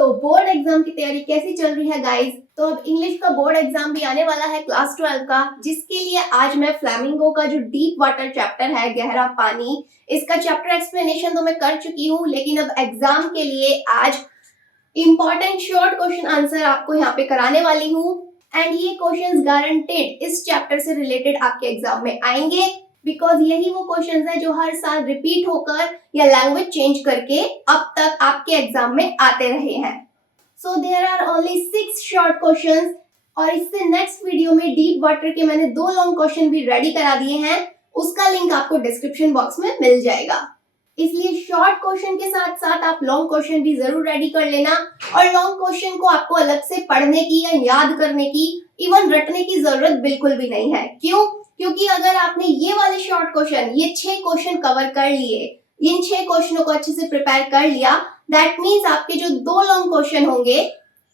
तो board exam की तैयारी कैसी चल रही है गाइस? तो अब इंग्लिश का बोर्ड एग्जाम भी आने वाला है क्लास 12 का, जिसके लिए आज मैं फ्लैमिंगो का जो डीप वाटर चैप्टर है, गहरा पानी, इसका चैप्टर एक्सप्लेनेशन तो मैं कर चुकी हूँ, लेकिन अब एग्जाम के लिए आज इंपॉर्टेंट शॉर्ट क्वेश्चन आंसर आपको यहाँ पे कराने वाली हूँ। एंड ये क्वेश्चंस गारंटेड इस चैप्टर से रिलेटेड आपके एग्जाम में आएंगे, बिकॉज यही वो क्वेश्चंस है जो हर साल रिपीट होकर या लैंग्वेज चेंज करके अब तक आपके एग्जाम में आते रहे हैं। So there are only 6 short questions, और इससे नेक्स्ट वीडियो में डीप वाटर के मैंने 2 लॉन्ग क्वेश्चन भी रेडी करा दिए हैं, उसका लिंक आपको डिस्क्रिप्शन बॉक्स में मिल जाएगा। इसलिए शॉर्ट क्वेश्चन के साथ साथ आप लॉन्ग क्वेश्चन भी जरूर रेडी कर लेना, और लॉन्ग क्वेश्चन को आपको अलग से पढ़ने की या याद करने की, इवन रटने की जरूरत बिल्कुल भी नहीं है। क्यों? क्योंकि अगर आपने ये वाले शॉर्ट क्वेश्चन, ये 6 क्वेश्चन कवर कर लिए, इन 6 क्वेश्चनों को अच्छे से प्रिपेयर कर लिया, दैट मीन्स आपके जो 2 लॉन्ग क्वेश्चन होंगे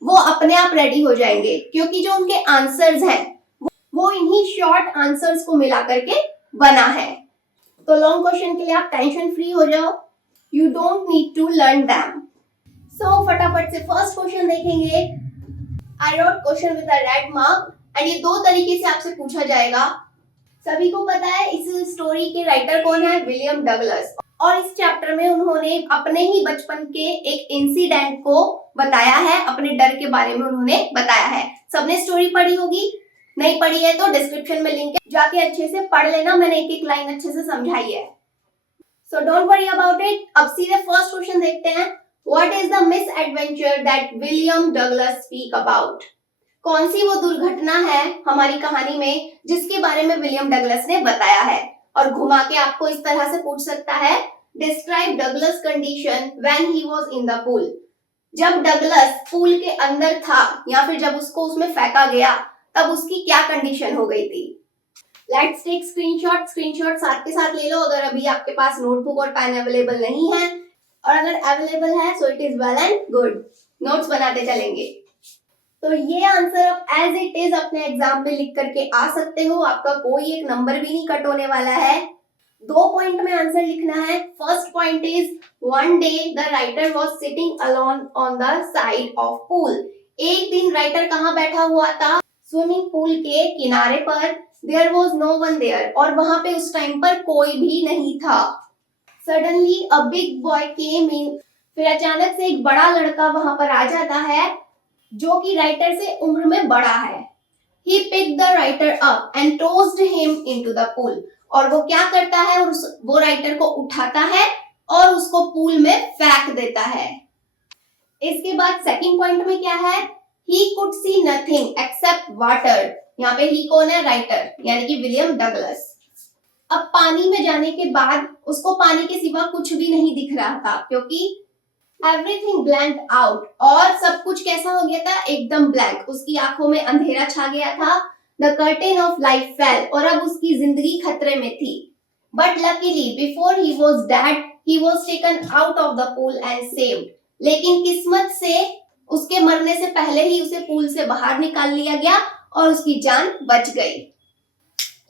वो अपने आप रेडी हो जाएंगे, क्योंकि जो उनके आंसर्स हैं वो इन्हीं शॉर्ट आंसर्स को मिला करके बना है। तो लॉन्ग क्वेश्चन के लिए आप टेंशन फ्री हो जाओ, you don't need to learn them. So फटाफट से फर्स्ट क्वेश्चन देखेंगे। I wrote question with a red mark, and ये 2 तरीके से आपसे पूछा जाएगा। सभी को पता है इस स्टोरी के राइटर कौन है? William Douglas. और इस चैप्टर में उन्होंने अपने ही बचपन के एक इंसिडेंट को बताया है, अपने डर के बारे में उन्होंने बताया है। सबने स्टोरी पढ़ी होगी, नहीं पढ़ी है तो डिस्क्रिप्शन में लिंक है, जाके अच्छे से पढ़ लेना, मैंने एक एक लाइन अच्छे से समझाई है। So don't worry about it. अब सीधे फर्स्ट क्वेश्चन देखते हैं। What is the miss adventure that William Douglas speak about? कौन सी वो दुर्घटना है हमारी कहानी में जिसके बारे में विलियम डगलस ने बताया है? और घुमा के आपको इस तरह से पूछ सकता है, describe Douglas condition when he was in the pool. जब डगलस पूल के अंदर था या फिर जब उसको उसमें फेंका गया, तब उसकी क्या कंडीशन हो गई थी? Let's take screenshot. स्क्रीनशॉट साथ के साथ ले लो अगर अभी आपके पास नोटबुक और पेन अवेलेबल नहीं है, और अगर अवेलेबल है so it is well and good, notes बनाते चलेंगे। तो ये आंसर आप एज इट इज अपने एग्जाम में लिख करके आ सकते हो, आपका कोई एक नंबर भी नहीं कट होने वाला है। 2 पॉइंट में आंसर लिखना है। First point is, one day the writer was sitting alone on the side of pool. एक दिन राइटर कहाँ बैठा हुआ था? स्विमिंग पूल के किनारे पर। There was no one there, और वहां पे उस टाइम पर कोई भी नहीं था। Suddenly a big boy came in, फिर अचानक से एक बड़ा लड़का वहां पर आ जाता है जो कि राइटर से उम्र में बड़ा है। He picked the writer up and tossed him into the pool, और वो क्या करता है? वो राइटर को उठाता है और उसको पूल में फेंक देता है। इसके बाद सेकंड पॉइंट में क्या है? He could see nothing except water। यहाँ पे ही कौन है? राइटर, यानी कि विलियम डगलस। अब पानी में जाने के बाद उसको पानी के सिवा कुछ भी नहीं दिख रहा था, क्योंकि एवरीथिंग ब्लैंक आउट, और सब कुछ कैसा हो गया था? एकदम ब्लैंक। उसकी आंखों में अंधेरा छा गया था। The curtain of life fail, और अब उसकी जिंदगी खतरे में थी। But luckily before he was dead he was taken out of the pool and saved. लेकिन किस्मत से उसके मरने से पहले ही उसे पूल से बाहर निकाल लिया गया और उसकी जान बच गई।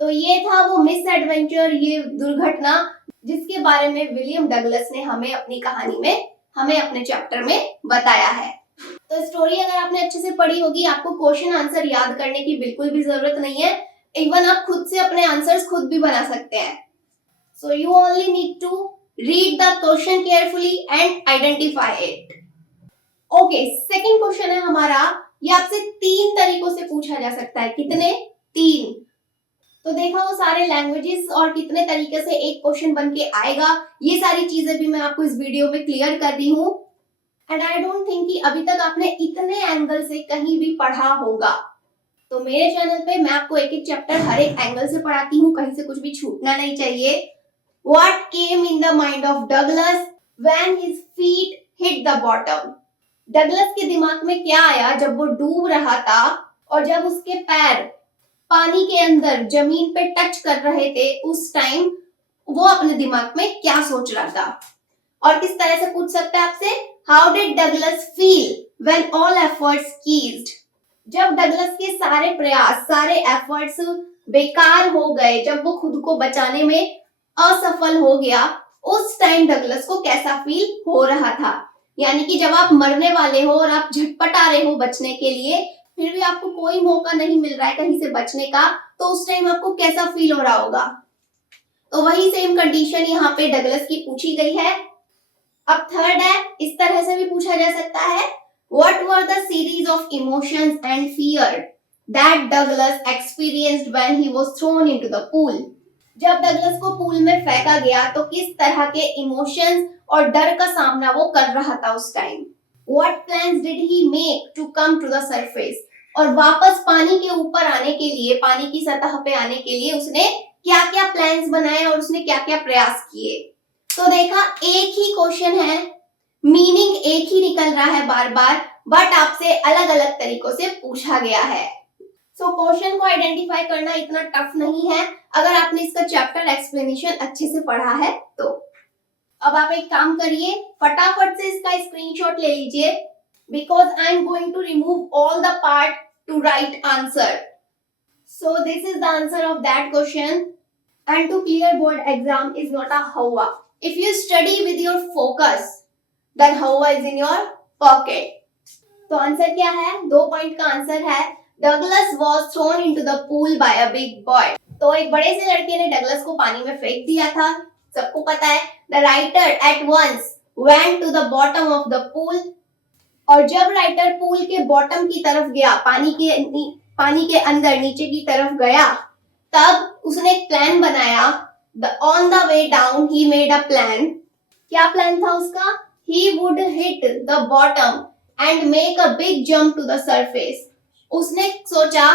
तो ये था वो मिस एडवेंचर, ये दुर्घटना जिसके बारे में विलियम डगलस ने हमें अपनी कहानी में, हमें अपने चैप्टर में बताया है। तो स्टोरी अगर आपने अच्छे से पढ़ी होगी, आपको क्वेश्चन आंसर याद करने की बिल्कुल भी जरूरत नहीं है। इवन आप खुद से अपने आंसर्स खुद भी बना सकते हैं। So you only need to read the question carefully and identify it. Okay, second question है हमारा। ये आपसे 3 तरीकों से पूछा जा सकता है। कितने? 3। तो देखा वो सारे लैंग्वेजेस और कितने तरीके से एक क्वेश्चन बन के आएगा, ये सारी चीजें भी मैं आपको इस वीडियो में क्लियर कर दी हूँ। एंड आई डोंट थिंक कि अभी तक आपने इतने एंगल से कहीं भी पढ़ा होगा। तो मेरे चैनल पे मैं आपको एक एक चैप्टर हर एक एंगल से पढ़ाती हूँ, कहीं से कुछ भी छूटना नहीं चाहिए। What came in the mind of Douglas when his feet hit the bottom? Douglas के दिमाग में क्या आया जब वो डूब रहा था और जब उसके पैर पानी के अंदर जमीन पे टच कर रहे थे? उस टाइम वो अपने दिमाग में क्या सोच रहा था? और किस तरह से पूछ सकता है आपसे, how did Douglas feel when all efforts ceased? जब डगलस के सारे प्रयास, सारे एफर्ट्स बेकार हो गए, जब वो खुद को बचाने में असफल हो गया, उस टाइम डगलस को कैसा फील हो रहा था? यानी कि जब आप मरने वाले हो और आप झटपटा रहे हो बचने के लिए, फिर भी आपको कोई मौका नहीं मिल रहा है कहीं से बचने का, तो उस टाइम आपको कैसा फील हो रहा होगा। तो वही सेम कंडीशन यहाँ पे डगलस की पूछी गई है। अब थर्ड है, इस तरह से भी पूछा जा सकता है, what were the series of emotions and fear that Douglas experienced when he was thrown into the pool. जब डगलस को पूल में फेंका गया तो किस तरह के इमोशंस और डर का सामना वो कर रहा था उस time. What plans did he make to come to the surface? और वापस पानी के ऊपर आने के लिए, पानी की सतह पे आने के लिए उसने क्या क्या प्लान्स बनाए और उसने क्या क्या प्रयास किए। तो देखा, एक ही क्वेश्चन है, मीनिंग एक ही निकल रहा है बार बार, बट आपसे अलग अलग तरीकों से पूछा गया है। सो क्वेश्चन को आइडेंटिफाई करना इतना टफ नहीं है अगर आपने इसका चैप्टर एक्सप्लेनेशन अच्छे से पढ़ा है तो। अब आप एक काम करिए, फटाफट से इसका स्क्रीनशॉट ले लीजिए, because I am going to remove all the part to write answer. So this is the answer of that question, and to clear board exam is not a हवा। If you study with your focus, then हवा is in your pocket. तो answer क्या है? 2 point का answer है, Douglas was thrown into the pool by a big boy। तो एक बड़े से लड़के ने डगलस को पानी में फेंक दिया था, सबको पता है। The writer at once went to the bottom of the pool। और जब राइटर पूल के बॉटम की तरफ गया, पानी के अंदर नीचे की तरफ गया, तब उसने एक प्लान बनाया। On the way down he made a plan। क्या प्लान था उसका? He would hit the bottom and make a big jump to the surface। उसने सोचा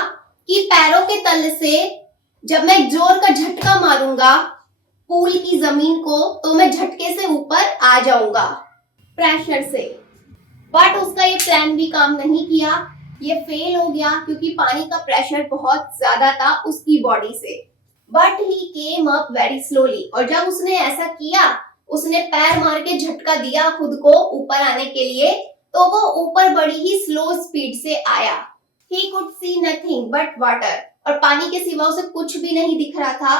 कि पैरों के तल से जब मैं जोर का झटका मारूंगा पूल की जमीन को, तो मैं झटके से ऊपर आ जाऊंगा प्रेशर से। बट उसका ये प्लान भी काम नहीं किया, ये फेल हो गया क्योंकि पानी का प्रेशर बहुत ज्यादा था उसकी बॉडी से। But he came up very slowly. और जब उसने ऐसा किया, उसने पैर मार के झटका दिया खुद को ऊपर आने के लिए, तो वो ऊपर बड़ी ही स्लो स्पीड से आया। He could see nothing but water। और पानी के सिवा उसे कुछ भी नहीं दिख रहा था।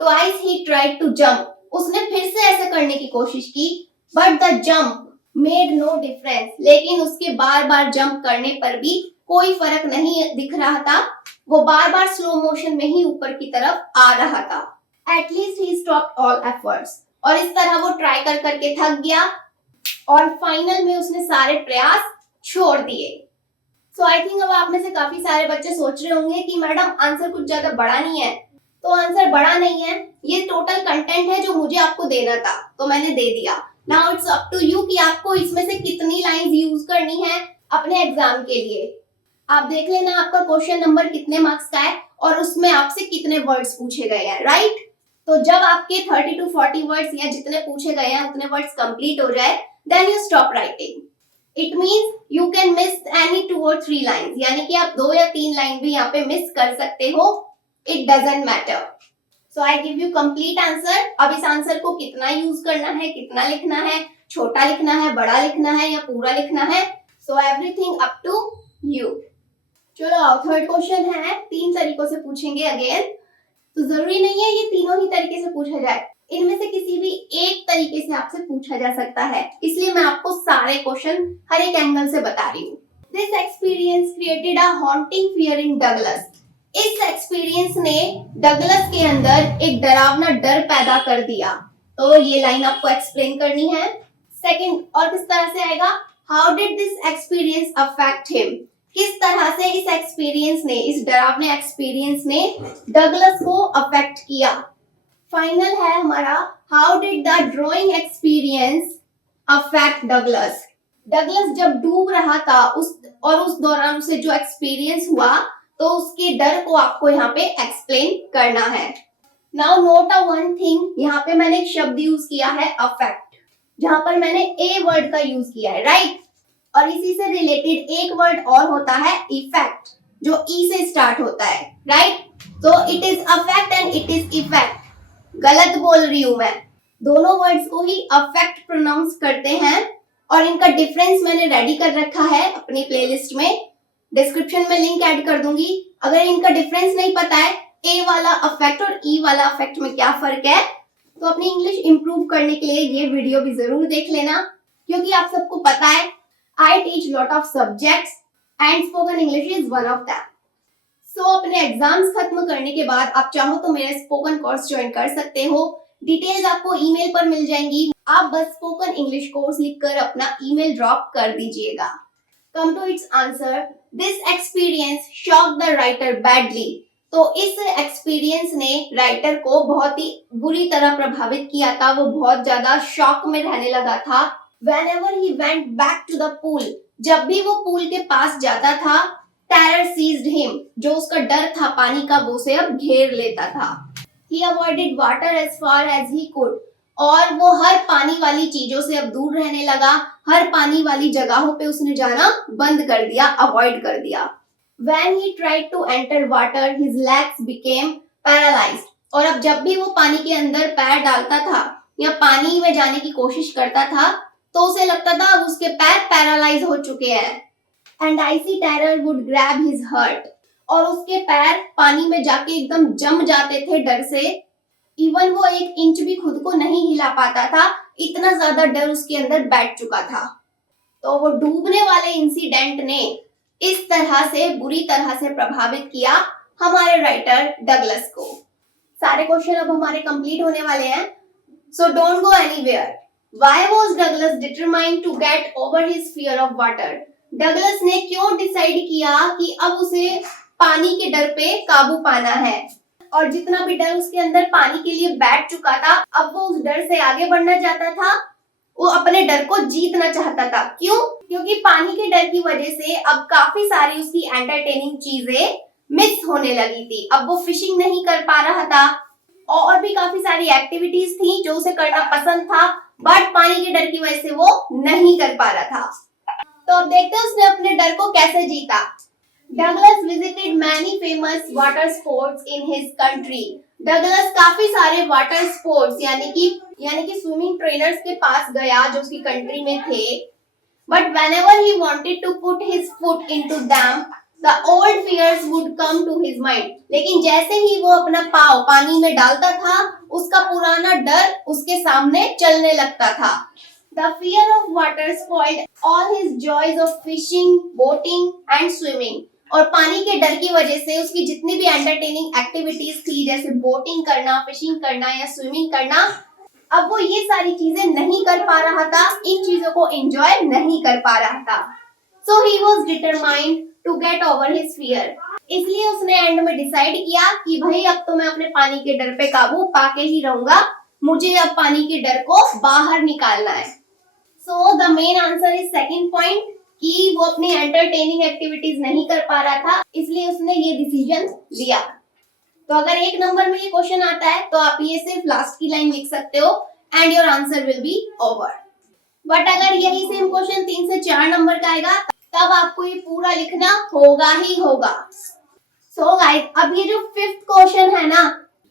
Twice he tried to jump। उसने फिर से ऐसा करने की कोशिश की, but the jump made no difference। लेकिन उसके बार बार जंप करने पर भी कोई फर्क नहीं दिख रहा था, वो बार बार स्लो मोशन में ही ऊपर की तरफ आ रहा था। At least he stopped all efforts। और इस तरह वो ट्राई कर करके थक गया और फाइनल में उसने सारे प्रयास छोड़ दिए। सो आई थिंक अब आप में से काफी सारे बच्चे सोच रहे होंगे कि मैडम आंसर कुछ ज्यादा बड़ा नहीं है। तो आंसर बड़ा नहीं है, ये टोटल कंटेंट है जो मुझे आपको देना था, तो मैंने दे दिया। Now it's up to you कि आपको इसमें से कितनी लाइंस यूज करनी है अपने एग्जाम के लिए। आप देख लेना आपका क्वेश्चन नंबर कितने मार्क्स का है और उसमें आपसे कितने वर्ड्स पूछे गए हैं, राइट। तो जब आपके 30 to 40 वर्ड्स या जितने पूछे गए हैं उतने वर्ड्स कंप्लीट हो जाए, then you stop writing. It means you can miss any 2 or 3 lines, यानी कि आप 2 या 3 लाइन भी यहाँ पे मिस कर सकते हो, it doesn't matter. So I give you complete answer. अब इस आंसर को कितना यूज करना है, कितना लिखना है, छोटा लिखना है, बड़ा लिखना है या पूरा लिखना है, so everything up to you. चलो आओ, थर्ड क्वेश्चन है, 3 तरीकों से पूछेंगे अगेन। तो जरूरी नहीं है ये तीनों ही तरीके से पूछा जाए, इनमें से किसी भी एक तरीके से आपसे पूछा जा सकता है, इसलिए मैं आपको सारे क्वेश्चन हर एक एंगल से बता रही हूँ। This experience created a haunting fear in Douglas. इस एक्सपीरियंस ने डगलस के अंदर एक डरावना डर पैदा कर दिया। तो ये लाइन आपको एक्सप्लेन करनी है। सेकंड, और किस तरह से आएगा, how did this experience affect him. किस तरह से इस एक्सपीरियंस ने, इस डरावने एक्सपीरियंस ने डगलस को अफेक्ट किया। फाइनल है हमारा, how did the drawing experience affect Douglas. Douglas जब डूब रहा था उस दौरान उसे जो एक्सपीरियंस हुआ, तो उसके डर को आपको यहाँ पे एक्सप्लेन करना है। Now note a one thing, यहाँ पे मैंने एक शब्द यूज किया है अफेक्ट, जहां पर मैंने ए वर्ड का यूज किया है, राइट। और इसी से रिलेटेड एक वर्ड और होता है इफेक्ट, जो ई से स्टार्ट होता है, राइट। तो it is affect and it is effect. गलत बोल रही हूं मैं, दोनों वर्ड्स को ही अफेक्ट प्रोनाउंस करते हैं और इनका डिफरेंस मैंने रेडी कर रखा है अपनी प्लेलिस्ट में, डिस्क्रिप्शन में लिंक ऐड कर दूंगी। अगर इनका डिफरेंस नहीं पता है, ए वाला अफेक्ट और ई वाला अफेक्ट में क्या फर्क है, तो अपनी इंग्लिश इंप्रूव करने के लिए ये वीडियो भी जरूर देख लेना। क्योंकि आप सबको पता है I teach lot of subjects and spoken English is one of them. So अपने एग्जाम्स खत्म करने के बाद आप चाहो तो मेरा स्पोकन कोर्स ज्वाइन कर सकते हो। डिटेल्स आपको ईमेल पर मिल जाएंगी। आप बस स्पोकन इंग्लिश कोर्स लिखकर अपना ईमेल ड्रॉप कर दीजिएगा। Come to its answer, this experience shock the writer badly. तो इस एक्सपीरियंस ने राइटर को बहुत ही बुरी तरह प्रभावित किया था। वो बहुत ज्यादा शॉक में रहने लगा था। Whenever he went back to the pool, जब भी वो पूल के पास जाता था, terror seized him, जो उसका डर था पानी का वो उसे अब घेर लेता था। He avoided water as far as he could, और वो हर पानी वाली चीजों से अब दूर रहने लगा। हर पानी वाली जगहों पे उसने जाना बंद कर दिया, अवॉइड कर दिया। When he tried to enter water, his legs became paralyzed, और अब जब भी वो पानी के अंदर पैर डालता था या पानी में जाने की कोशिश करता था तो उसे लगता था अब उसके पैर पैरालाइज हो चुके हैं। And icy terror would grab his heart, और उसके पैर पानी में जाके एकदम जम जाते थे डर से। इवन वो एक इंच भी खुद को नहीं हिला पाता था, इतना ज्यादा डर उसके अंदर बैठ चुका था। तो वो डूबने वाले इंसिडेंट ने इस तरह से बुरी तरह से प्रभावित किया हमारे राइटर डगलस को। सारे क्वेश्चन अब हमारे कंप्लीट होने वाले हैं, so don't go anywhere. Why was Douglas determined to get over his fear of water? Douglas ने क्यों डिसाइड किया कि अब उसे पानी के डर पे काबू पाना है, और जितना भी डर उसके अंदर पानी के लिए बैठ चुका था अब वो उस डर से आगे बढ़ना चाहता था। वो अपने डर को जीतना चाहता था। क्यों? क्योंकि पानी के डर की वजह से अब काफी सारी उसकी एंटरटेनिंग चीजें मिस होने लगी थी। अब वो फिशिंग नहीं कर पा रहा था और भी काफी सारी एक्टिविटीज थी जो उसे करना पसंद था, बट पानी के डर की वजह से वो नहीं कर पा रहा था। तो अब देखते हैं उसने अपने डर को कैसे जीता। Douglas visited many famous water sports in his country. Douglas काफी सारे वाटर स्पोर्ट्स यानी कि स्विमिंग ट्रेनर्स के पास गया जो उसकी कंट्री में थे। But whenever he wanted to put his foot into them, the old fears would come to his mind. लेकिन जैसे ही वो अपना पाँव पानी में डालता था उसका पुराना डर उसके सामने चलने लगता था। The fear of water spoiled all his joys of fishing, boating and swimming. और पानी के डर की वजह से उसकी जितनी भी एंटरटेनिंग एक्टिविटीज थी जैसे बोटिंग करना, फिशिंग करना या स्विमिंग करना, अब वो ये सारी चीजें नहीं कर पा रहा था, इन चीजों को एंजॉय नहीं कर पा रहा था। So he was determined to get over his fear. इसलिए उसने एंड में डिसाइड किया कि भाई अब तो मैं अपने पानी के डर पे काबू पाके ही रहूंगा, मुझे अब पानी के डर को बाहर निकालना है। So the main answer is second point कि वो अपनी एंटरटेनिंग एक्टिविटीज नहीं कर पा रहा था, इसलिए उसने ये डिसीजन लिया। तो अगर एक नंबर में ये क्वेश्चन आता है तो आप ये सिर्फ लास्ट की लाइन लिख सकते हो and your answer will be over. But अगर यही सेम क्वेश्चन 3 से 4 नंबर का आएगा तब आपको ये पूरा लिखना होगा ही होगा। सो गाइस, अब ये जो 5th क्वेश्चन है ना,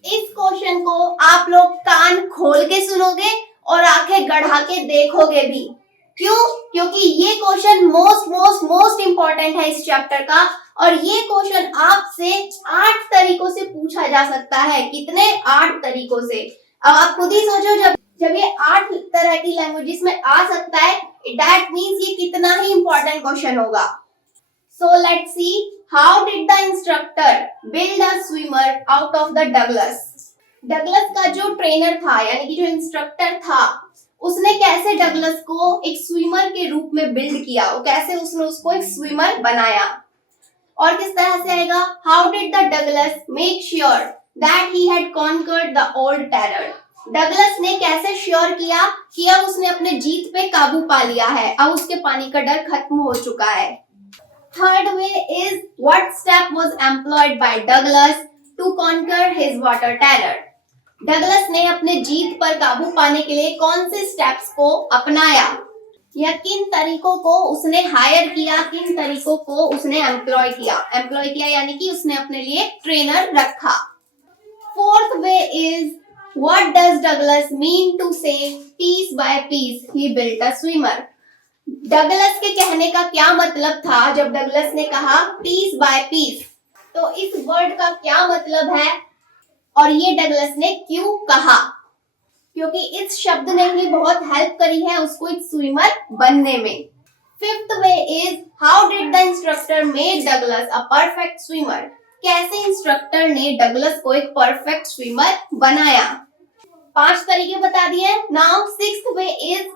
इस क्वेश्चन को आप लोग कान खोल के सुनोगे और आंखें गढ़ा के देखोगे भी। क्यों? क्योंकि ये क्वेश्चन मोस्ट इम्पोर्टेंट है इस चैप्टर का, और ये क्वेश्चन आपसे 8 तरीकों से पूछा जा सकता है। कितने? 8 तरीकों से। अब आप खुद ही सोचो, जब ये 8 तरह की लैंग्वेजेस में आ सकता है, दैट मीन्स ये कितना ही इम्पोर्टेंट क्वेश्चन होगा। So let's see, how did the instructor build a swimmer out of the Douglas. Douglas का जो ट्रेनर था यानी कि जो इंस्ट्रक्टर था, उसने कैसे डगलस को एक स्विमर के रूप में बिल्ड किया, वो कैसे उसने उसको एक स्विमर बनाया। और किस तरह से आएगा, how did the Douglas make sure that he had conquered the old terror. Douglas ने कैसे श्योर किया कि अब उसने अपने जीत पे काबू पा लिया है, अब उसके पानी का डर खत्म हो चुका है। Third way is, what step was employed by Douglas to conquer his water terror. Douglas ने अपने जीत पर काबू पाने के लिए कौन से स्टेप्स को अपनाया या किन तरीकों को उसने हायर किया, किन तरीकों को उसने एम्प्लॉय किया यानी कि उसने अपने लिए ट्रेनर रखा। Fourth way is, what does Douglas mean to say piece by piece he built a swimmer. Douglas के कहने का क्या मतलब था जब डगलस ने कहा पीस बाय पीस, तो इस वर्ड का क्या मतलब है और ये डगलस ने क्यों कहा। क्योंकि इस शब्द ने ही बहुत हेल्प करी है उसको एक स्विमर बनने में। Fifth way is how did the instructor make Douglas a perfect swimmer. कैसे इंस्ट्रक्टर ने डगलस को एक परफेक्ट स्विमर बनाया। 5 तरीके बता दिए। Now sixth way is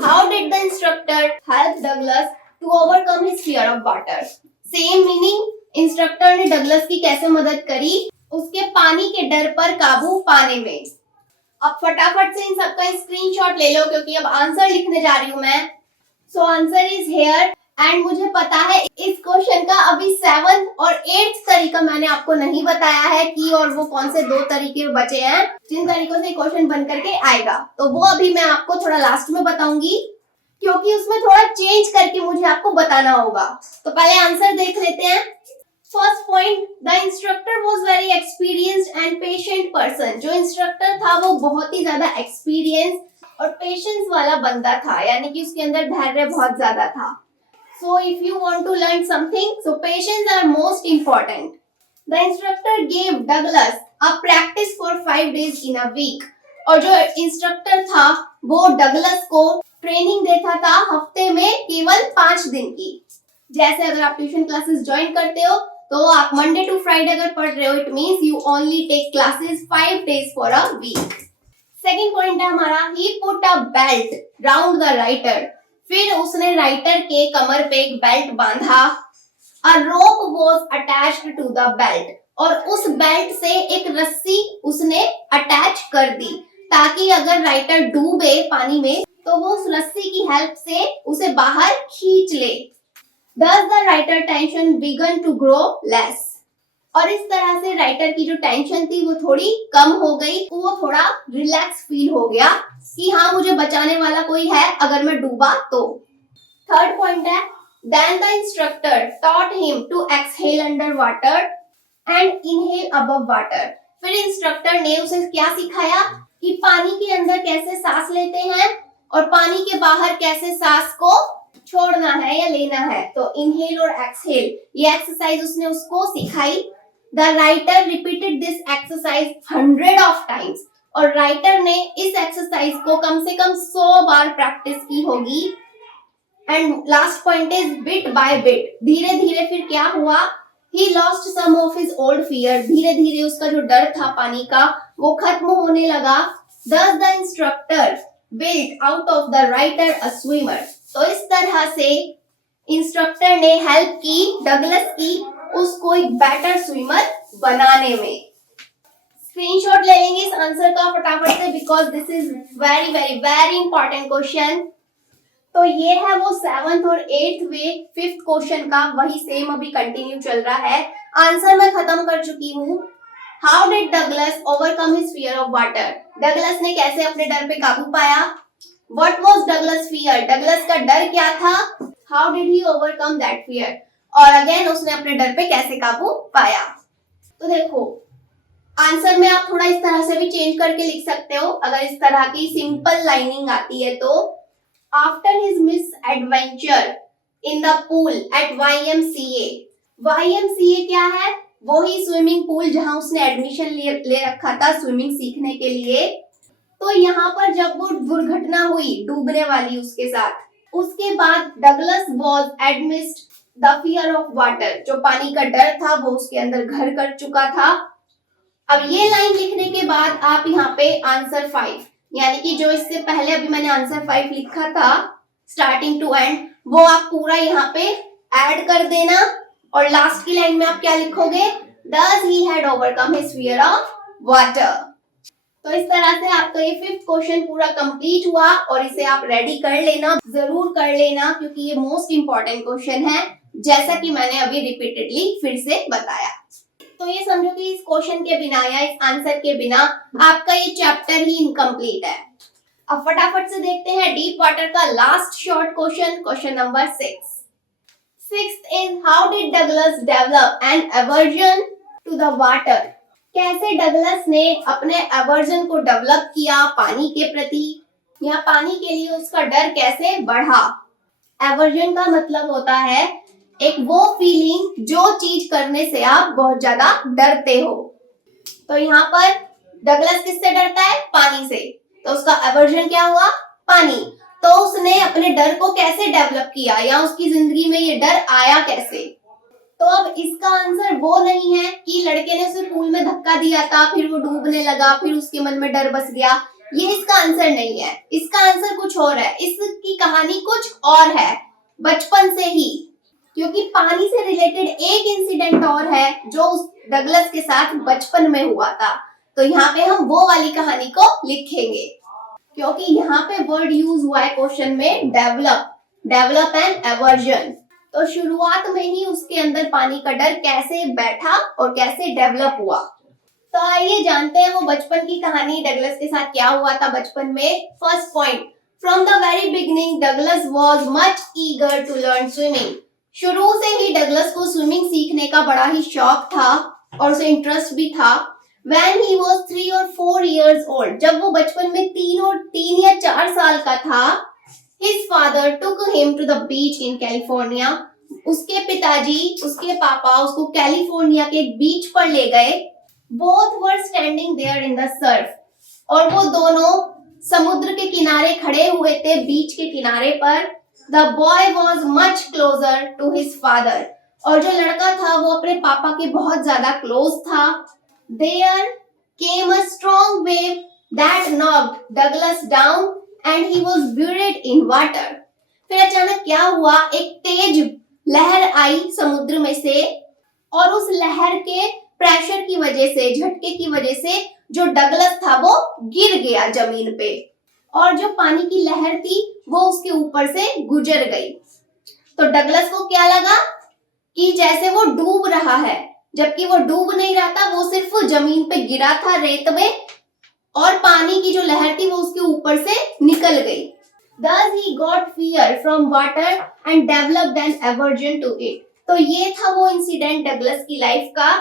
how did the instructor help Douglas to overcome his fear of water. Same meaning, instructor ने Douglas की कैसे मदद करी उसके पानी के डर पर काबू पाने में। अब फटाफट से इन सबका स्क्रीनशॉट ले लो क्योंकि अब आंसर लिखने जा रही हूँ मैं। So answer is here. And मुझे पता है इस क्वेश्चन का अभी 7th और 8th तरीका मैंने आपको नहीं बताया है कि और वो कौन से 2 तरीके बचे हैं जिन तरीकों से क्वेश्चन बन करके आएगा, तो वो अभी मैं आपको थोड़ा लास्ट में बताऊंगी क्योंकि उसमें थोड़ा चेंज करके मुझे आपको बताना होगा। तो पहले आंसर देख लेते हैं। First point, the instructor was very experienced and patient person. जो इंस्ट्रक्टर था वो बहुत ही ज्यादा एक्सपीरियंस और पेशेंस वाला बंदा था, यानी कि उसके अंदर धैर्य बहुत ज्यादा था। So if you want to learn something, so patience are most important. The instructor gave Douglas a practice for 5 days in a week. और जो इंस्ट्रक्टर था वो डगलस को ट्रेनिंग देता था हफ्ते में केवल 5 दिन की। जैसे अगर आप ट्यूशन क्लासेस ज्वाइन करते हो तो आप मंडे टू फ्राइडे अगर पढ़ रहे हो, it means you only take classes 5 days for a week. Second point है हमारा, he put a belt round the writer. फिर उसने राइटर के कमर पे एक बेल्ट बांधा। A rope was attached to the belt. और उस बेल्ट से एक रस्सी उसने अटैच कर दी ताकि अगर राइटर डूबे पानी में तो वो उस रस्सी की हेल्प से उसे बाहर खींच ले। Thus the writer tension began to grow less. और इस तरह से राइटर की जो टेंशन थी वो थोड़ी कम हो गई, वो थोड़ा रिलैक्स फील हो गया कि हाँ मुझे बचाने वाला कोई है अगर मैं डूबा तो। थर्ड पॉइंट है, then the instructor taught him to exhale under water and inhale above water. फिर इंस्ट्रक्टर ने उसे क्या सिखाया कि पानी के अंदर कैसे सांस लेते हैं और पानी के बाहर कैसे सांस को छोड़ना है या लेना है। तो इनहेल और एक्सहेल ये एक्सरसाइज उसने उसको सिखाई। The writer repeated this exercise 100 of times। और राइटर ने इस एक्सरसाइज को कम से कम 100 बार प्रैक्टिस की होगी। And last point is bit by bit. धीरे धीरे फिर क्या हुआ, he lost some of his old fear. धीरे धीरे उसका जो डर था पानी का वो खत्म होने लगा। Thus the instructor built out of the writer a swimmer। तो इस तरह से इंस्ट्रक्टर ने हेल्प की डगलस की उसको एक बेटर स्विमर बनाने में। स्क्रीनशॉट ले लेंगे इस आंसर का फटाफट से because this is very very very important question. तो ये है वो 7th और 8th वे। 5th क्वेश्चन का वही सेम अभी कंटिन्यू चल रहा है। आंसर मैं खत्म कर चुकी हूँ। How did Douglas overcome his fear of water. Douglas ने कैसे अपने डर पे काबू पाया। What was Douglas fear? Douglas का डर क्या था। How did he overcome that fear? और अगेन उसने अपने डर पे कैसे काबू पाया। तो देखो आंसर में आप थोड़ा इस तरह से भी चेंज करके लिख सकते हो अगर इस तरह की सिंपल लाइनिंग आती है तो। After his misadventure in the pool at YMCA। YMCA क्या है, वो ही स्विमिंग पूल जहां उसने एडमिशन ले रखा था स्विमिंग सीखने के लिए। तो यहाँ पर जब वो दुर्घटना हुई डूबने वाली उसके साथ, उसके बाद Douglas was admitted the fear of water. जो पानी का डर था वो उसके अंदर घर कर चुका था। अब ये लाइन लिखने के बाद आप यहाँ पे आंसर 5 यानी कि जो इससे पहले अभी मैंने आंसर 5 लिखा था स्टार्टिंग टू एंड, वो आप पूरा यहाँ पे ऐड कर देना और लास्ट की लाइन में आप क्या लिखोगे, Thus he had overcome his fear of water। तो इस तरह से आपका ये 5th क्वेश्चन पूरा कंप्लीट हुआ और इसे आप रेडी कर लेना, जरूर कर लेना क्योंकि ये मोस्ट इंपॉर्टेंट क्वेश्चन है जैसा कि मैंने अभी रिपीटेडली फिर से बताया। तो ये समझो कि इस क्वेश्चन के बिना या इस आंसर के बिना आपका ये चैप्टर ही इनकम्प्लीट है। अब फटाफट से देखते हैं डीप वाटर का last short question, question number 6। 6th is how did Douglas develop an aversion to the water। कैसे डगलस ने अपने एवर्जन को डेवलप किया पानी के प्रति या पानी के लिए उसका डर कैसे बढ़ा। एवर्जन का मतलब होता है एक वो फीलिंग जो चीज करने से आप बहुत ज्यादा डरते हो। तो यहाँ पर डगलस किससे डरता है, पानी से। तो उसका एवर्जन क्या हुआ? पानी। तो उसने अपने डर को कैसे डेवलप किया या उसकी जिंदगी में ये डर आया कैसे? तो अब इसका आंसर वो नहीं है कि लड़के ने उसे पूल में धक्का दिया था, फिर वो डूबने लगा, फिर उसके मन में डर बस गया। ये इसका आंसर नहीं है। इसका आंसर कुछ और है। इसकी कहानी कुछ और है, बचपन से ही। क्योंकि पानी से रिलेटेड एक इंसिडेंट और है जो उस डगलस के साथ बचपन में हुआ था। तो यहाँ पे हम वो वाली कहानी को लिखेंगे, क्योंकि यहाँ पे वर्ड यूज हुआ है क्वेश्चन में डेवलप एंड एवर्जन। तो शुरुआत में ही उसके अंदर पानी का डर कैसे बैठा और कैसे डेवलप हुआ। तो आइए जानते हैं वो बचपन की कहानी, डगलस के साथ क्या हुआ था बचपन में। First point, from the very beginning Douglas was much eager to learn swimming. शुरू से ही डगलस को स्विमिंग सीखने का बड़ा ही शौक था और उसे इंटरेस्ट भी था। When he was 3 or 4 years old, जब वो बचपन में 3 या 4 साल का था, his father took him to the beach in California. उसके पिताजी, उसके पापा उसको कैलिफोर्निया के बीच पर ले गए। Both were standing there in the surf. और वो दोनों समुद्र के किनारे खड़े हुए थे, बीच के किनारे पर। The boy was much closer to his father. और जो लड़का था वो अपने पापा के बहुत ज्यादा क्लोज था। There came a strong wave that knocked Douglas down and he was buried in water. फिर अचानक क्या हुआ, एक तेज लहर आई समुद्र में से और उस लहर के प्रेशर की वजह से, झटके की वजह से जो डगलस था वो गिर गया जमीन पे और जो पानी की लहर थी वो उसके ऊपर से गुजर गई। तो डगलस को क्या लगा कि जैसे वो डूब रहा है, जबकि वो डूब नहीं रहा था, वो सिर्फ जमीन पे गिरा था रेत में और पानी की जो लहर थी वो उसके ऊपर से निकल गई। Thus he got fear from water and developed an aversion to it. तो ये था वो इंसिडेंट डगलस की लाइफ का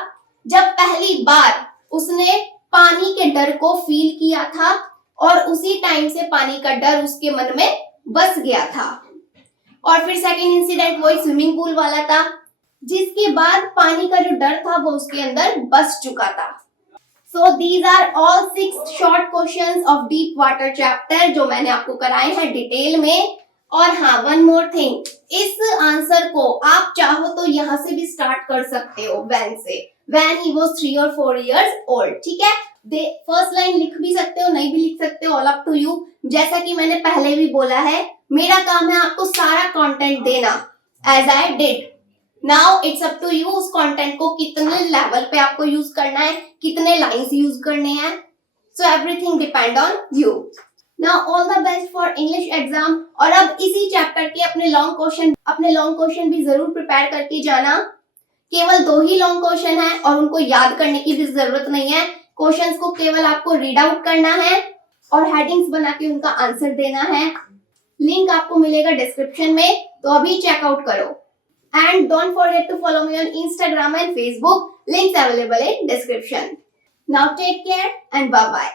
जब पहली बार उसने पानी के डर को फील किया था और उसी टाइम से पानी का डर उसके मन में बस गया था। और फिर सेकंड इंसिडेंट वही स्विमिंग पूल वाला था, जिसके बाद पानी का जो डर था वो उसके अंदर बस चुका था। So these are all 6 short questions of deep water chapter जो मैंने आपको कराए हैं डिटेल में। और हाँ, one more thing, इस आंसर को आप चाहो तो यहाँ से भी स्टार्ट कर सकते हो, when से, when he was 3 or 4 years old, ठीक है। फर्स्ट लाइन लिख भी सकते हो, नहीं भी लिख सकते हो, all up to you। जैसा कि मैंने पहले भी बोला है, मेरा काम है आपको सारा कंटेंट देना, as I did। Now it's up to you उस कंटेंट को कितने लेवल पे आपको यूज करना है, कितने लाइंस यूज करने हैं। So everything depend on you. Now all the best for English exam. और अब इसी चैप्टर के अपने लॉन्ग क्वेश्चन भी जरूर प्रिपेयर करके जाना। केवल 2 ही लॉन्ग क्वेश्चन है और उनको याद करने की भी जरूरत नहीं है। क्वेश्चंस को केवल आपको रीड आउट करना है और हेडिंग्स बना के उनका आंसर देना है। लिंक आपको मिलेगा डिस्क्रिप्शन में, तो अभी चेकआउट करो। And don't forget to follow me on Instagram and Facebook. Links available in description. Now take care and bye bye.